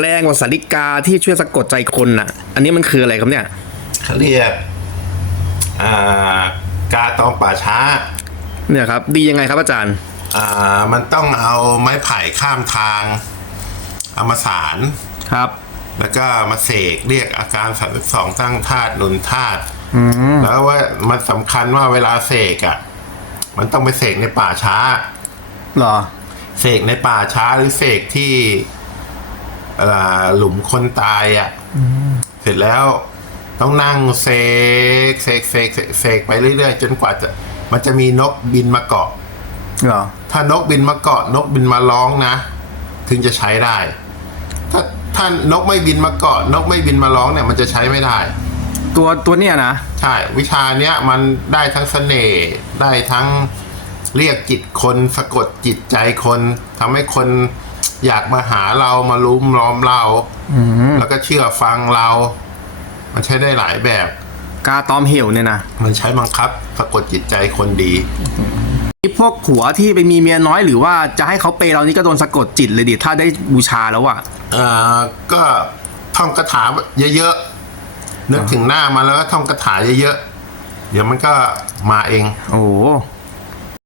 แรงกว่าสาริกาที่ช่วยสะกดใจคนน่ะ อันนี้มันคืออะไรครับเนี่ยเขาเรียกอ่ากาตองป่าช้า เนี่ยครับ ดียังไงครับอาจารย์อ่ามันต้องเอาไม้ไผ่ข้ามทาง เอามาสารครับ แล้วก็มาเสกเรียกอาการสามสองตั้งธาตุหนุนธาตุแล้วว่ามันสำคัญว่าเวลาเสกอะ มันต้องไปเสกในป่าช้าเหรอ เสกในป่าช้าหรือเสกที่เอ่อหลุมคนตายอะเสร็จแล้วต้องนั่งเสกเสกเสกเสกเสกไปเรื่อยๆจนกว่าจะ มันจะมีนกบินมาเกาะเหรอถ้านกบินมาเกาะนกบินมาร้องนะ ถึงจะใช้ได้ ถ้าถ้านกไม่บินมาเกาะ นกไม่บินมาร้องเนี่ย มันจะใช้ไม่ได้ ตัวตัวเนี่ยนะ ใช่ วิชาเนี้ยมันได้ทั้งเสน่ห์ได้ทั้ง เรียกจิตคนสะกดจิตใจคนทำให้คนอยากมาหาเรามารุมล้อมเราแล้วก็เชื่อฟังเรา มันใช้ได้หลายแบบ กาตอมเหี่ยวเนี่ยนะมันใช้บังคับสะกดจิตใจคนดีนี่พวกผัวที่ไปมีเมียน้อยหรือว่าจะให้เขาเปย์เรานี่ก็โดนสะกดจิตเลยดิถ้าได้บูชาแล้วอะเอ่อก็ท่องคาถาเยอะๆนึกถึงหน้ามาแล้วก็ท่องคาถาเยอะๆเดี๋ยวมันก็มาเอง โอ้โห